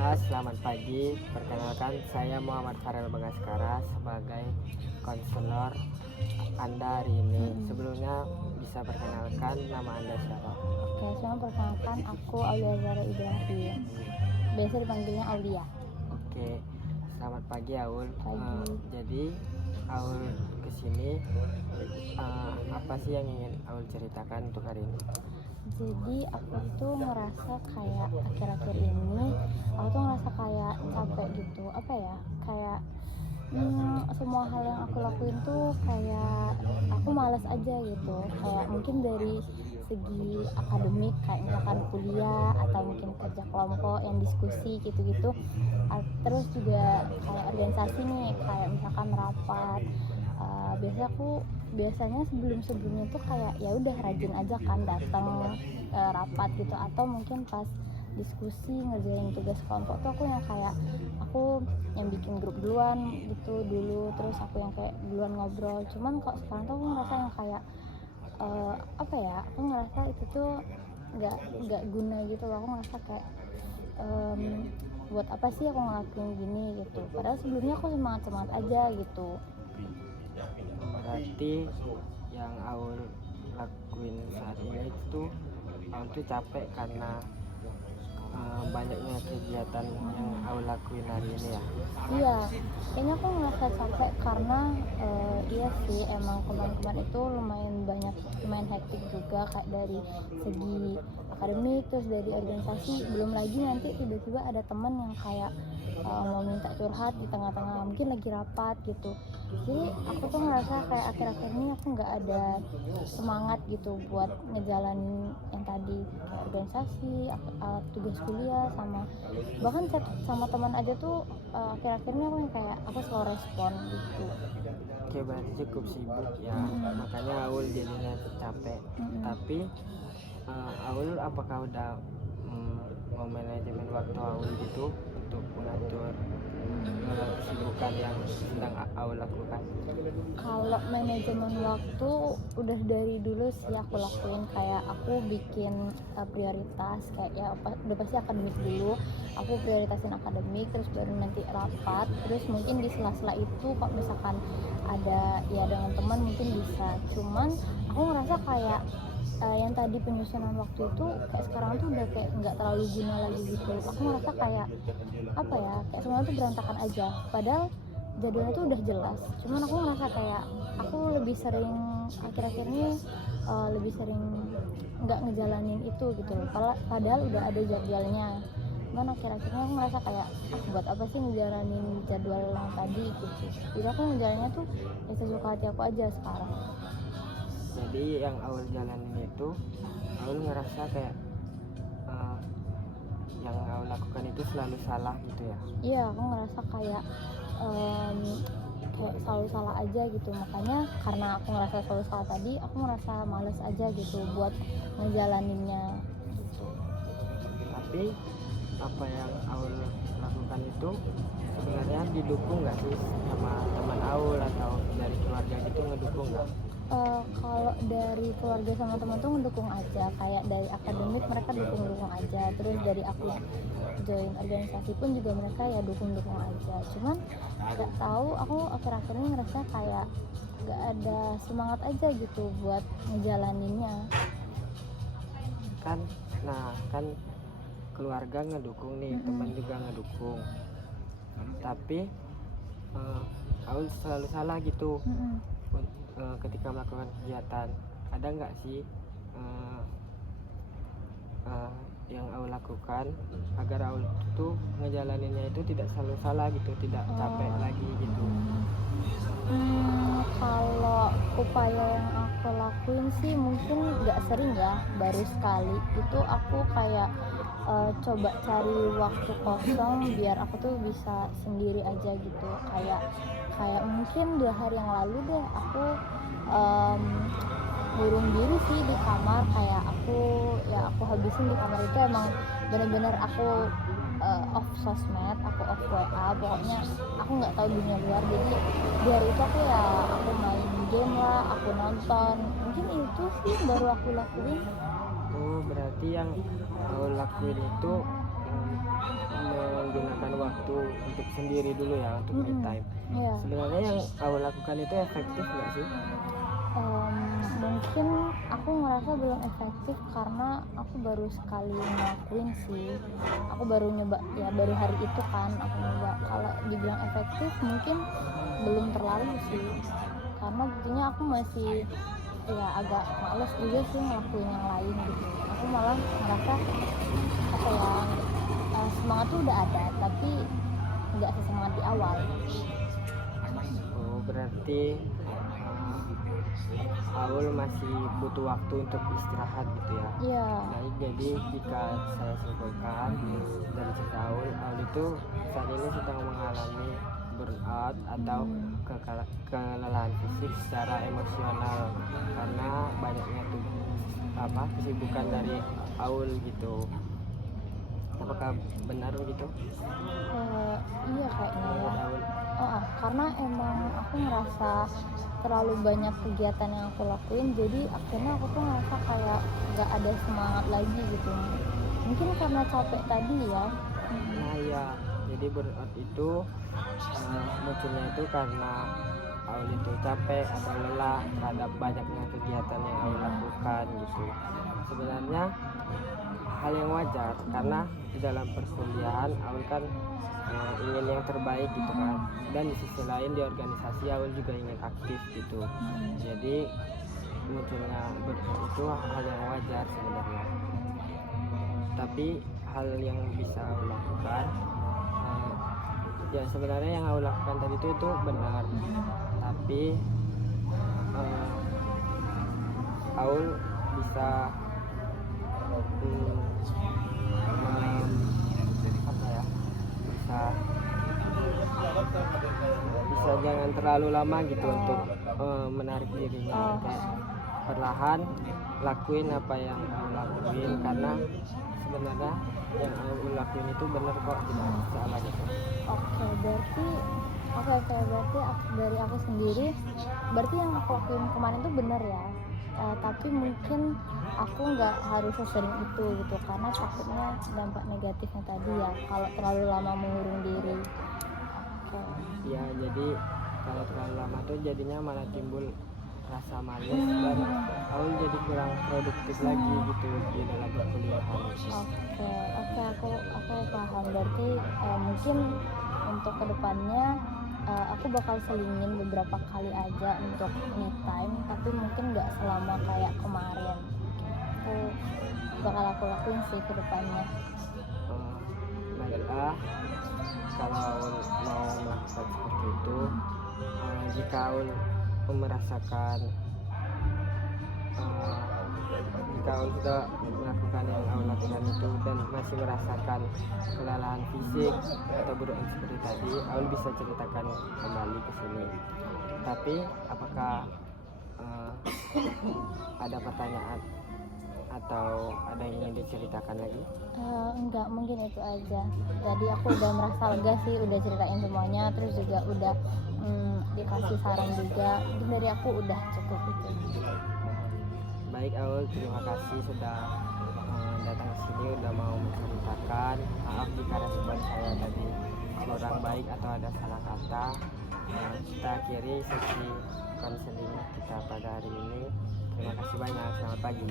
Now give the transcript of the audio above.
Selamat pagi. Perkenalkan, saya Muhammad Farel Bagaskara sebagai konselor Anda hari ini. Sebelumnya bisa perkenalkan nama Anda siapa? Oke, saya perkenalkan aku Aulia Zara Ibrahim. Biasa dipanggilnya Aulia. Oke, selamat pagi Aul. Pagi. Jadi Aul kesini, apa sih yang ingin Aul ceritakan untuk hari ini? Jadi aku tuh ngerasa kayak akhir-akhir ini aku tuh ngerasa kayak capek gitu. Apa ya? Kayak semua hal yang aku lakuin tuh kayak aku malas aja gitu. Kayak mungkin dari segi akademik kayak misalkan kuliah atau mungkin kerja kelompok yang diskusi gitu-gitu. Terus juga kayak organisasi nih, kayak misalkan rapat. Biasanya sebelumnya tuh kayak ya udah rajin aja kan datang rapat gitu, atau mungkin pas diskusi ngerjain tugas kelompok tuh aku yang bikin grup duluan gitu dulu, terus aku yang kayak duluan ngobrol. Cuman kok sekarang tuh aku ngerasa yang kayak aku ngerasa itu tuh nggak guna gitu loh. Aku ngerasa kayak buat apa sih aku ngelakuin gini gitu, padahal sebelumnya aku semangat aja gitu. Berarti yang Aul lakuin saat ini itu Aul tuh capek karena banyaknya kegiatan yang Aul lakuin hari ini ya? Iya, kayaknya aku ngerasa capek karena iya sih, emang kemarin-kemarin itu lumayan hektik juga, kayak dari segi akademik, terus dari organisasi, belum lagi nanti tiba-tiba ada teman yang kayak mau minta curhat di tengah-tengah mungkin lagi rapat gitu. Jadi aku tuh ngerasa kayak akhir-akhir ini aku nggak ada semangat gitu buat ngejalanin yang tadi, kayak organisasi, tugas kuliah, sama bahkan chat sama teman aja tuh akhir-akhir ini aku slow respon gitu. Oke, berarti cukup sibuk ya, makanya Aul jadinya capek. Tapi Aul apakah udah memanajemen waktu Aul gitu untuk mengatur kesibukan yang sedang Aul lakukan? Kalau manajemen waktu udah dari dulu sih aku lakuin, kayak aku bikin prioritas, kayak ya udah pasti akademik dulu, aku prioritasin akademik, terus baru nanti rapat, terus mungkin di sela-sela itu kok misalkan ada ya dengan teman mungkin bisa. Cuman aku ngerasa kayak yang tadi penyusunan waktu itu kayak sekarang tuh udah kayak nggak terlalu guna lagi gitu. Aku ngerasa kayak kayak semuanya tuh berantakan aja, padahal jadwalnya tuh udah jelas. Cuman aku ngerasa kayak aku lebih sering akhir-akhir ini lebih sering nggak ngejalanin itu gitu loh, padahal udah ada jadwalnya. Cuman akhir-akhirnya aku ngerasa kayak buat apa sih ngejalanin jadwal yang tadi gitu. Jadi aku ngejalaninnya tuh ya sesuka hati aku aja sekarang. Jadi yang Aul jalanin itu Aul ngerasa kayak yang Aul lakukan itu selalu salah gitu ya? Iya, aku ngerasa kayak selalu salah aja gitu. Makanya karena aku ngerasa selalu salah tadi, aku ngerasa males aja gitu buat ngejalaninnya gitu. Tapi apa yang Aul lakukan itu sebenarnya didukung nggak sih sama teman Aul atau dari keluarga gitu, ngedukung nggak? Kalau dari keluarga sama teman tuh ngedukung aja, kayak dari akademik mereka dukung aja, terus dari aku join organisasi pun juga mereka ya dukung aja. Cuman nggak tahu, aku akhir-akhir ini ngerasa kayak nggak ada semangat aja gitu buat ngejalaninnya. Kan keluarga ngedukung nih, teman juga ngedukung, tapi Aul selalu salah gitu ketika melakukan kegiatan. Ada nggak sih yang Aul lakukan agar Aul tuh ngejalaninnya itu tidak selalu salah gitu, tidak capek lagi gitu? Kalau upaya yang aku lakuin sih mungkin nggak sering ya, baru sekali itu aku kayak coba cari waktu kosong biar aku tuh bisa sendiri aja gitu. Kayak mungkin 2 hari yang lalu deh aku ngurung diri sih di kamar, kayak aku habisin di kamar itu. Emang bener-bener aku off sosmed, aku off WA, pokoknya aku nggak tahu dunia luar. Jadi di hari itu aku main game lah, aku nonton, mungkin itu sih baru aku lakuin. Oh, berarti yang Aul lakuin itu menggunakan waktu untuk sendiri dulu ya, untuk me time. Iya. Sebenarnya yang Aul lakukan itu efektif nggak sih? Mungkin aku ngerasa belum efektif karena aku baru sekali ngelakuin sih. Aku baru nyoba ya, baru hari itu kan aku nyoba. Kalau dibilang efektif mungkin belum terlalu sih, karena buktinya aku masih ya agak males juga sih ngelakuin yang lain gitu. Aku malah ngerasa apa ya, semangat tuh udah ada tapi nggak sesemangat di awal. Oh, berarti Aul masih butuh waktu untuk istirahat gitu ya. Iya. Baik, jadi jika saya simpulkan dari cerita Aul itu saat ini sedang mengalami burnout atau kelelahan fisik secara emosional karena banyaknya tuh kesibukan dari Aul gitu. Apakah benar begitu? Iya kayaknya ya. Menurut Aul? Karena emang aku ngerasa terlalu banyak kegiatan yang aku lakuin, jadi akhirnya aku tuh ngerasa kayak gak ada semangat lagi gitu. Mungkin karena capek tadi ya. Nah ya, jadi burnout itu munculnya itu karena Aul itu capek atau lelah terhadap banyaknya kegiatan yang Aul lakukan gitu. Sebenarnya hal yang wajar karena di dalam perkuliahan Aul kan ingin yang terbaik gitu kan, dan di sisi lain di organisasi Aul juga ingin aktif gitu. Jadi munculnya burnout itu hal yang wajar sebenarnya, tapi hal yang bisa Aul lakukan ya sebenarnya yang Aul lakukan tadi itu benar, tapi Aul bisa bisa jangan terlalu lama gitu untuk menarik dirinya, kayak perlahan lakuin apa yang Aul lakuin, karena sebenarnya yang Aul lakuin itu benar kok, tidak ada salah gitu. Oke, berarti dari aku sendiri, berarti yang aku lakuin kemarin tuh benar ya. Tapi mungkin aku nggak harus sesering itu gitu, karena takutnya dampak negatifnya tadi ya kalau terlalu lama mengurung diri. Ya, jadi kalau terlalu lama tuh jadinya malah timbul rasa malas dan Aul jadi kurang produktif lagi gitu di dalam perkuliahan. Oke, aku paham. Berarti mungkin untuk kedepannya aku bakal selingin beberapa kali aja untuk me time, tapi mungkin nggak selama kayak kemarin. Aku lakuin sih kedepannya. Baiklah, kalau Aul mau melakukan seperti itu, jika Aul merasakan jika Aul sudah melakukan yang Aul lakukan itu dan masih merasakan kelelahan fisik atau burnout seperti tadi, Aul bisa ceritakan kembali ke sini. Tapi apakah ada pertanyaan atau ada yang ingin diceritakan lagi? Enggak, mungkin itu aja. Jadi aku udah merasa lega sih, udah ceritain semuanya, terus juga udah dikasih saran juga. Mungkin dari aku udah cukup itu. Baik Aul, terima kasih sudah datang ke sini, udah mau menceritakan. Maaf jika respon saya tadi kurang baik atau ada salah kata. Kita akhiri sesi konseling kita pada hari ini. Terima kasih banyak, selamat pagi.